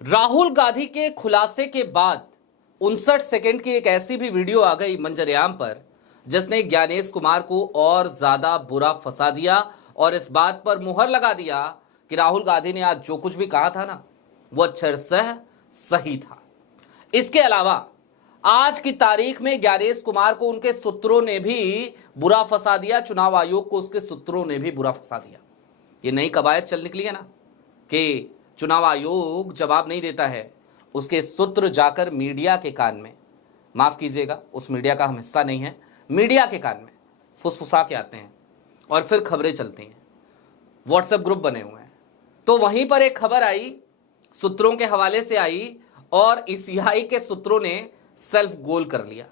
राहुल गांधी के खुलासे के बाद 59 सेकंड की एक ऐसी भी वीडियो आ गई मंजरेआम पर जिसने ज्ञानेश कुमार को और ज्यादा बुरा फंसा दिया और इस बात पर मुहर लगा दिया कि राहुल गांधी ने आज जो कुछ भी कहा था ना वो अक्षरशः सही था। इसके अलावा आज की तारीख में ज्ञानेश कुमार को उनके सूत्रों ने भी बुरा फंसा दिया, चुनाव आयोग को उसके सूत्रों ने भी बुरा फंसा दिया। ये नई कवायद चल निकली है ना कि चुनाव आयोग जवाब नहीं देता है, उसके सूत्र जाकर मीडिया के कान में, माफ कीजिएगा उस मीडिया का हम हिस्सा नहीं है, मीडिया के कान में फुसफुसा के आते हैं और फिर खबरें चलती हैं। व्हाट्सएप ग्रुप बने हुए हैं, तो वहीं पर एक खबर आई, सूत्रों के हवाले से आई और ईसीआई के सूत्रों ने सेल्फ गोल कर लिया।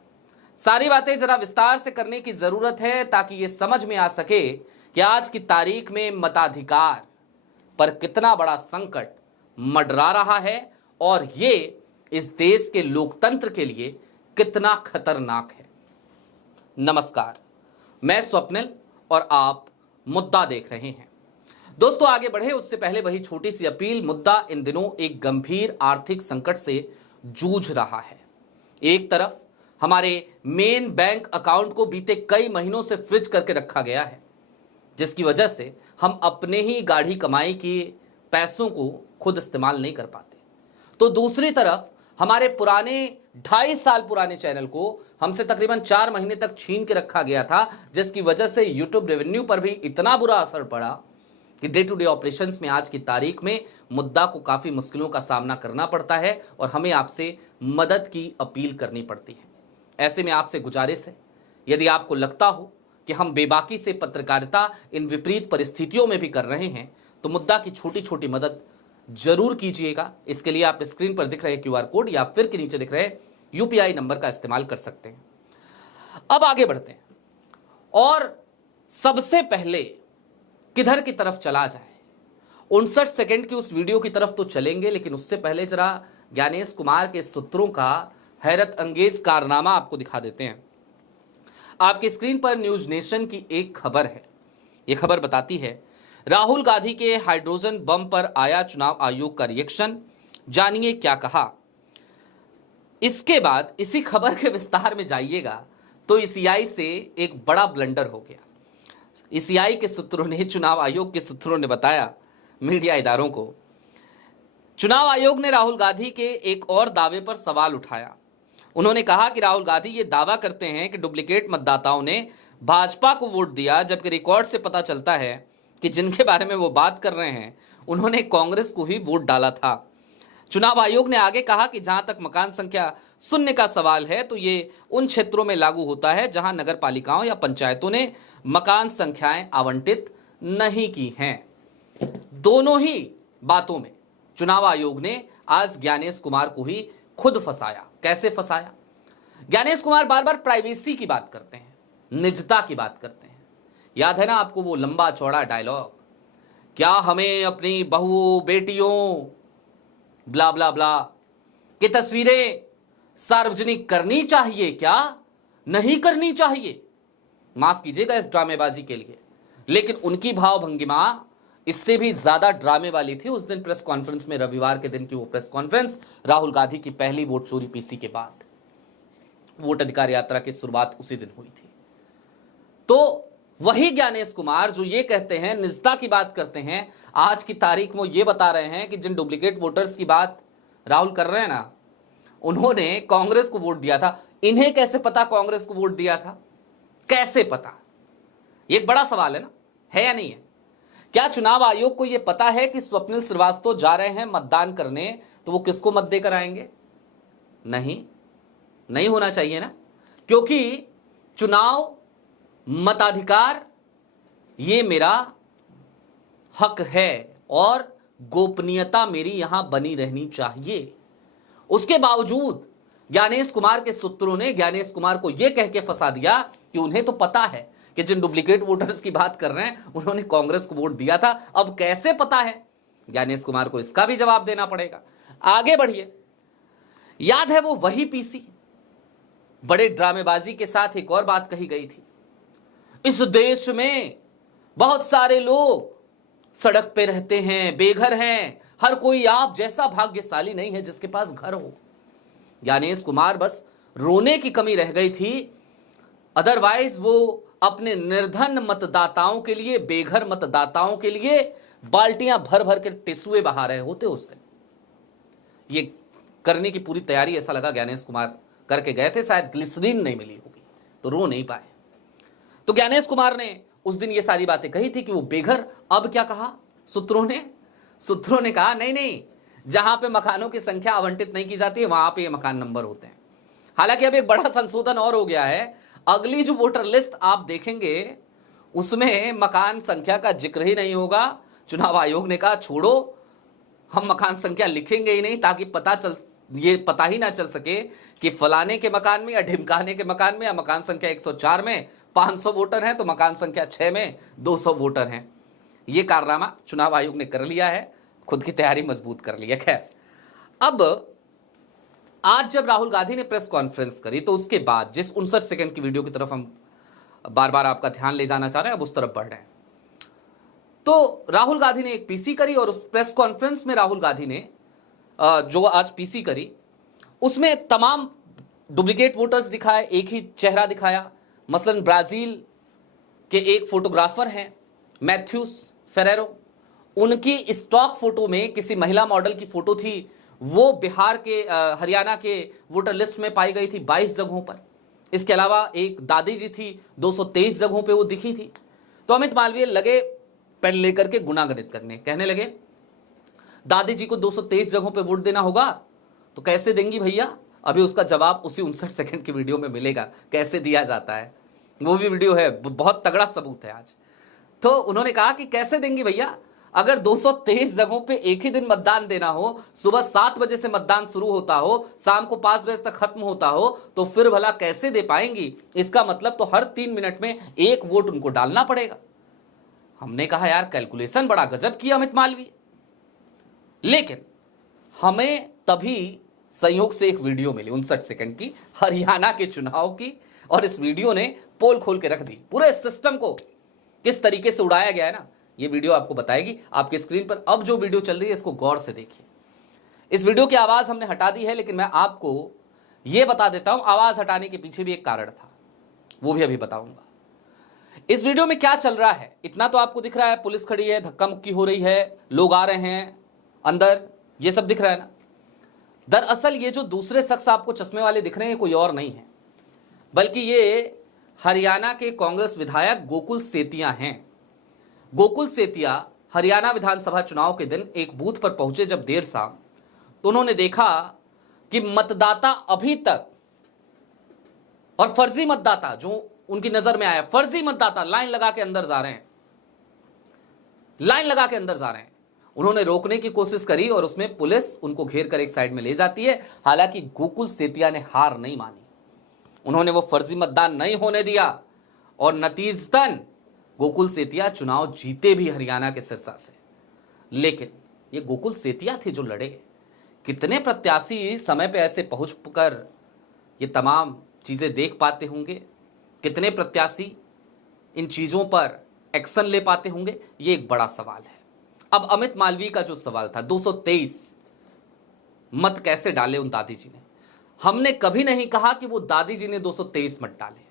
सारी बातें जरा विस्तार से करने की जरूरत है ताकि यह समझ में आ सके कि आज की तारीख में मताधिकार पर कितना बड़ा संकट मंडरा रहा है और ये इस देश के लोकतंत्र के लिए कितना खतरनाक है। नमस्कार, मैं स्वप्निल और आप मुद्दा देख रहे हैं। दोस्तों आगे बढ़े उससे पहले वही छोटी सी अपील, मुद्दा इन दिनों एक गंभीर आर्थिक संकट से जूझ रहा है। एक तरफ हमारे मेन बैंक अकाउंट को बीते कई महीनों से फ्रीज करके रखा गया है, जिसकी वजह से हम अपने ही गाढ़ी कमाई के पैसों को खुद इस्तेमाल नहीं कर पाते। तो दूसरी तरफ हमारे पुराने 2.5 साल पुराने चैनल को हमसे तकरीबन 4 महीने तक छीन के रखा गया था, जिसकी वजह से यूट्यूब रेवेन्यू पर भी इतना बुरा असर पड़ा कि डे टू डे ऑपरेशंस में आज की तारीख में मुद्दा को काफी मुश्किलों का सामना करना पड़ता है और हमें आपसे मदद की अपील करनी पड़ती है। ऐसे में आपसे गुजारिश है, यदि आपको लगता हो कि हम बेबाकी से पत्रकारिता इन विपरीत परिस्थितियों में भी कर रहे हैं तो मुद्दा की छोटी छोटी मदद जरूर कीजिएगा। इसके लिए आप स्क्रीन पर दिख रहे क्यूआर कोड या फिर के नीचे दिख रहे यूपीआई नंबर का इस्तेमाल कर सकते हैं। अब आगे बढ़ते हैं और सबसे पहले किधर की तरफ चला जाए, 59 सेकंड की उस वीडियो की तरफ तो चलेंगे, लेकिन उससे पहले जरा ज्ञानेश कुमार के सूत्रों का हैरत अंगेज कारनामा आपको दिखा देते हैं। आपकी स्क्रीन पर न्यूज नेशन की एक खबर है। यह खबर बताती है राहुल गांधी के हाइड्रोजन बम पर आया चुनाव आयोग का रिएक्शन, जानिए क्या कहा। इसके बाद इसी खबर के विस्तार में जाइएगा तो ईसीआई से एक बड़ा ब्लंडर हो गया। ईसीआई के सूत्रों ने, चुनाव आयोग के सूत्रों ने बताया मीडिया इदारों को, चुनाव आयोग ने राहुल गांधी के एक और दावे पर सवाल उठाया। उन्होंने कहा कि राहुल गांधी ये दावा करते हैं कि डुप्लीकेट मतदाताओं ने भाजपा को वोट दिया, जबकि रिकॉर्ड से पता चलता है कि जिनके बारे में वो बात कर रहे हैं उन्होंने कांग्रेस को ही वोट डाला था। चुनाव आयोग ने आगे कहा कि जहां तक मकान संख्या शून्य का सवाल है तो ये उन क्षेत्रों में लागू होता है जहां नगर पालिकाओं या पंचायतों ने मकान संख्याएं आवंटित नहीं की हैं। दोनों ही बातों में चुनाव आयोग ने आज ज्ञानेश कुमार को ही खुद फंसाया। कैसे फंसाया? ज्ञानेश कुमार बार बार प्राइवेसी की बात करते हैं, निजता की बात करते हैं। याद है ना आपको वो लंबा चौड़ा डायलॉग, क्या हमें अपनी बहुओं बेटियों ब्ला ब्ला ब्ला की तस्वीरें सार्वजनिक करनी चाहिए, क्या नहीं करनी चाहिए? माफ कीजिएगा इस ड्रामेबाजी के लिए, लेकिन उनकी भाव भंगिमा इससे भी ज्यादा ड्रामे वाली थी उस दिन प्रेस कॉन्फ्रेंस में, रविवार के दिन की वो प्रेस कॉन्फ्रेंस, राहुल गांधी की पहली वोट चोरी पीसी के बाद वोट अधिकार यात्रा की शुरुआत उसी दिन हुई थी। तो वही ज्ञानेश कुमार जो ये कहते हैं, निजता की बात करते हैं, आज की तारीख में ये बता रहे हैं कि जिन डुप्लीकेट वोटर्स की बात राहुल कर रहे हैं ना, उन्होंने कांग्रेस को वोट दिया था। इन्हें कैसे पता कांग्रेस को वोट दिया था? कैसे पता? ये एक बड़ा सवाल है ना, है या नहीं है? क्या चुनाव आयोग को यह पता है कि स्वप्निल श्रीवास्तव जा रहे हैं मतदान करने, तो वो किसको मत देकर आएंगे? नहीं होना चाहिए ना, क्योंकि चुनाव मताधिकार ये मेरा हक है और गोपनीयता मेरी यहां बनी रहनी चाहिए। उसके बावजूद ज्ञानेश कुमार के सूत्रों ने ज्ञानेश कुमार को यह कह के फंसा दिया कि उन्हें तो पता है कि जिन डुप्लीकेट वोटर्स की बात कर रहे हैं उन्होंने कांग्रेस को वोट दिया था। अब कैसे पता है? ज्ञानेश कुमार को इसका भी जवाब देना पड़ेगा। आगे बढ़िए। याद है वो वही पीसी, बड़े ड्रामेबाजी के साथ एक और बात कही गई थी, इस देश में बहुत सारे लोग सड़क पे रहते हैं, बेघर हैं, हर कोई आप जैसा भाग्यशाली नहीं है जिसके पास घर हो। ज्ञानेश कुमार बस रोने की कमी रह गई थी, अदरवाइज वो अपने निर्धन मतदाताओं के लिए, बेघर मतदाताओं के लिए बाल्टियां भर भर के टिश्यूए बहा रहे होते उस दिन। ये करने की पूरी तैयारी ऐसा लगा ज्ञानेश कुमार करके गए थे, शायद ग्लिसरीन नहीं मिली होगी तो रो नहीं पाए। तो ज्ञानेश कुमार ने उस दिन ये सारी बातें कही थी कि वो बेघर। अब क्या कहा सूत्रों ने कहा नहीं नहीं, जहां पे मकानों की संख्या आवंटित नहीं की जाती है वहां पे ये मकान नंबर होते हैं। हालांकि अब एक बड़ा संशोधन और हो गया है, अगली जो वोटर लिस्ट आप देखेंगे उसमें मकान संख्या का जिक्र ही नहीं होगा। चुनाव आयोग ने कहा छोड़ो, हम मकान संख्या लिखेंगे ही नहीं, ताकि पता ही ना चल सके कि फलाने के मकान में या ढिमकाने के मकान में या मकान संख्या 104 में 500 वोटर हैं तो मकान संख्या 6 में 200 वोटर हैं। यह कारनामा चुनाव आयोग ने कर लिया है, खुद की तैयारी मजबूत कर ली है। खैर, अब आज जब राहुल गांधी ने प्रेस कॉन्फ्रेंस करी तो उसके बाद जिस 59 सेकंड की वीडियो की तरफ हम बार बार आपका ध्यान ले जाना चाह रहे हैं, अब उस तरफ बढ़ रहे हैं। तो राहुल गांधी ने एक पीसी करी और उस प्रेस कॉन्फ्रेंस में राहुल गांधी ने जो आज पीसी करी उसमें तमाम डुप्लीकेट वोटर्स दिखाए, एक ही चेहरा दिखाया। मसलन ब्राजील के एक फोटोग्राफर हैं मैथ्यूस फेरेरो, उनकी स्टॉक फोटो में किसी महिला मॉडल की फोटो थी, वो बिहार के हरियाणा के वोटर लिस्ट में पाई गई थी 22 जगहों पर। इसके अलावा एक दादी जी थी, 223 जगहों पे वो दिखी थी। तो अमित मालवीय लगे पेन लेकर के गुनागणित करने, कहने लगे दादी जी को 223 जगहों पे वोट देना होगा तो कैसे देंगी भैया। अभी उसका जवाब उसी 59 सेकंड की वीडियो में मिलेगा, कैसे दिया जाता है, वो भी वीडियो है, बहुत तगड़ा सबूत है आज। तो उन्होंने कहा कि कैसे देंगी भैया, अगर 223 जगहों पे एक ही दिन मतदान देना हो, सुबह 7 बजे से मतदान शुरू होता हो, शाम को 5 बजे तक खत्म होता हो, तो फिर भला कैसे दे पाएंगी। इसका मतलब तो हर 3 मिनट में एक वोट उनको डालना पड़ेगा। हमने कहा यार कैलकुलेशन बड़ा गजब किया अमित मालवीय। लेकिन हमें तभी संयोग से एक वीडियो मिली 59 सेकंड की हरियाणा के चुनाव की, और इस वीडियो ने पोल खोल के रख दी, पूरे सिस्टम को किस तरीके से उड़ाया गया है ना, ये वीडियो आपको बताएगी। आपके स्क्रीन पर अब जो वीडियो चल रही है इसको गौर से देखिए। इस वीडियो की आवाज हमने हटा दी है, लेकिन मैं आपको यह बता देता हूं आवाज हटाने के पीछे भी एक कारण था, वो भी अभी बताऊंगा। इस वीडियो में क्या चल रहा है इतना तो आपको दिख रहा है, पुलिस खड़ी है, धक्का मुक्की हो रही है, लोग आ रहे हैं अंदर, ये सब दिख रहा है ना। दरअसल ये जो दूसरे शख्स आपको चश्मे वाले दिख रहे हैं कोई और नहीं है, बल्कि ये हरियाणा के कांग्रेस विधायक गोकुल सेतिया हैं। गोकुल सेतिया हरियाणा विधानसभा चुनाव के दिन एक बूथ पर पहुंचे जब देर शाम, तो उन्होंने देखा कि मतदाता अभी तक, और फर्जी मतदाता जो उनकी नजर में आया, फर्जी मतदाता लाइन लगा के अंदर जा रहे हैं, लाइन लगा के अंदर जा रहे हैं। उन्होंने रोकने की कोशिश करी और उसमें पुलिस उनको घेर कर एक साइड में ले जाती है। हालांकि गोकुल सेतिया ने हार नहीं मानी, उन्होंने वो फर्जी मतदान नहीं होने दिया और नतीजतन गोकुल सेतिया चुनाव जीते भी हरियाणा के सिरसा से। लेकिन ये गोकुल सेतिया थे जो लड़े। कितने प्रत्याशी समय पे ऐसे पहुंच कर ये तमाम चीजें देख पाते होंगे, कितने प्रत्याशी इन चीजों पर एक्शन ले पाते होंगे, ये एक बड़ा सवाल है। अब अमित मालवीय का जो सवाल था 223 मत कैसे डाले उन दादी जी ने, हमने कभी नहीं कहा कि वो दादी जी ने 223 मत डाले,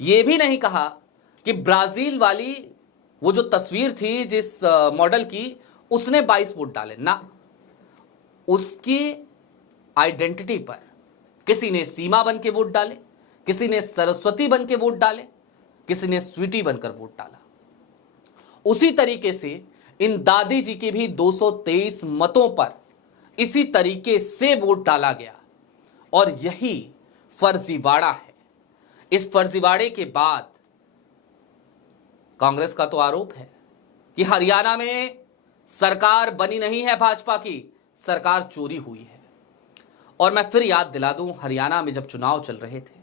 ये भी नहीं कहा कि ब्राजील वाली वो जो तस्वीर थी जिस मॉडल की उसने 22 वोट डाले ना। उसकी आइडेंटिटी पर किसी ने सीमा बन के वोट डाले, किसी ने सरस्वती बन के वोट डाले, किसी ने स्वीटी बनकर वोट डाला। उसी तरीके से इन दादी जी के भी 223 मतों पर इसी तरीके से वोट डाला गया और यही फर्जीवाड़ा है। इस फर्जीवाड़े के बाद कांग्रेस का तो आरोप है कि हरियाणा में सरकार बनी नहीं है भाजपा की, सरकार चोरी हुई है। और मैं फिर याद दिला दूं, हरियाणा में जब चुनाव चल रहे थे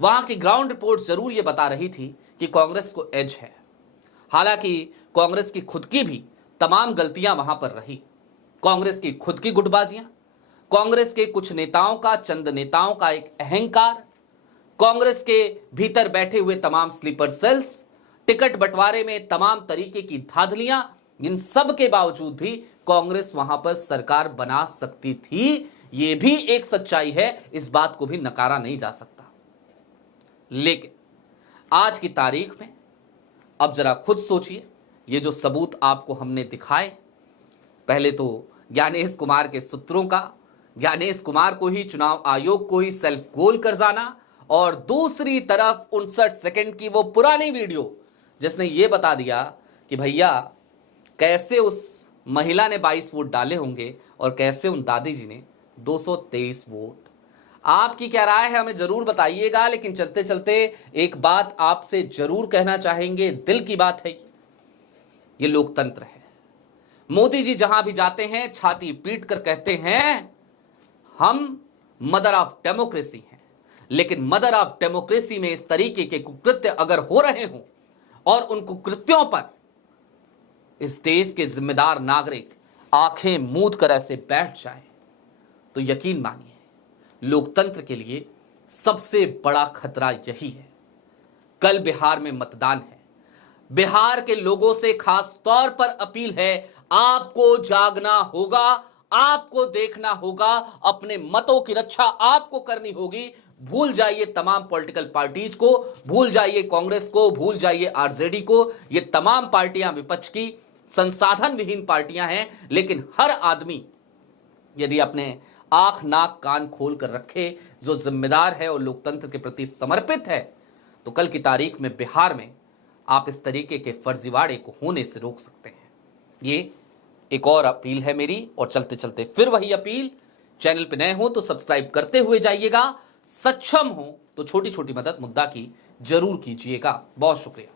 वहां की ग्राउंड रिपोर्ट जरूर यह बता रही थी कि कांग्रेस को एज है। हालांकि कांग्रेस की खुद की भी तमाम गलतियां वहां पर रही, कांग्रेस की खुद की गुटबाजियां, कांग्रेस के कुछ नेताओं का, चंद नेताओं का एक अहंकार, कांग्रेस के भीतर बैठे हुए तमाम स्लीपर सेल्स, टिकट बंटवारे में तमाम तरीके की धांधलियां, इन सब के बावजूद भी कांग्रेस वहां पर सरकार बना सकती थी। यह भी एक सच्चाई है, इस बात को भी नकारा नहीं जा सकता। लेकिन आज की तारीख में अब जरा खुद सोचिए, ये जो सबूत आपको हमने दिखाए, पहले तो ज्ञानेश कुमार के सूत्रों का, ज्ञानेश कुमार को ही, चुनाव आयोग को ही सेल्फ गोल कर जाना, और दूसरी तरफ 59 सेकंड की वो पुरानी वीडियो जिसने ये बता दिया कि भैया कैसे उस महिला ने 22 वोट डाले होंगे और कैसे उन दादी जी ने 223 वोट। आपकी क्या राय है हमें जरूर बताइएगा। लेकिन चलते चलते एक बात आपसे जरूर कहना चाहेंगे, दिल की बात है, ये लोकतंत्र है। मोदी जी जहां भी जाते हैं छाती पीट कर कहते हैं हम मदर ऑफ डेमोक्रेसी हैं। लेकिन मदर ऑफ डेमोक्रेसी में इस तरीके के कुकृत्य अगर हो रहे हों और उन कुकृत्यों पर इस देश के जिम्मेदार नागरिक आंखें मूंद कर ऐसे बैठ जाएं, तो यकीन मानिए लोकतंत्र के लिए सबसे बड़ा खतरा यही है। कल बिहार में मतदान है। बिहार के लोगों से खास तौर पर अपील है, आपको जागना होगा, आपको देखना होगा, अपने मतों की रक्षा आपको करनी होगी। भूल जाइए तमाम पॉलिटिकल पार्टीज को, भूल जाइए कांग्रेस को, भूल जाइए आरजेडी को। ये तमाम पार्टियां विपक्ष की संसाधन विहीन पार्टियां हैं। लेकिन हर आदमी यदि अपने आंख नाक कान खोल कर रखे, जो जिम्मेदार है और लोकतंत्र के प्रति समर्पित है, तो कल की तारीख में बिहार में आप इस तरीके के फर्जीवाड़े को होने से रोक सकते हैं। ये एक और अपील है मेरी। और चलते चलते फिर वही अपील, चैनल पे नए हो तो सब्सक्राइब करते हुए जाइएगा, सक्षम हो तो छोटी छोटी मदद मुद्दा की जरूर कीजिएगा। बहुत शुक्रिया।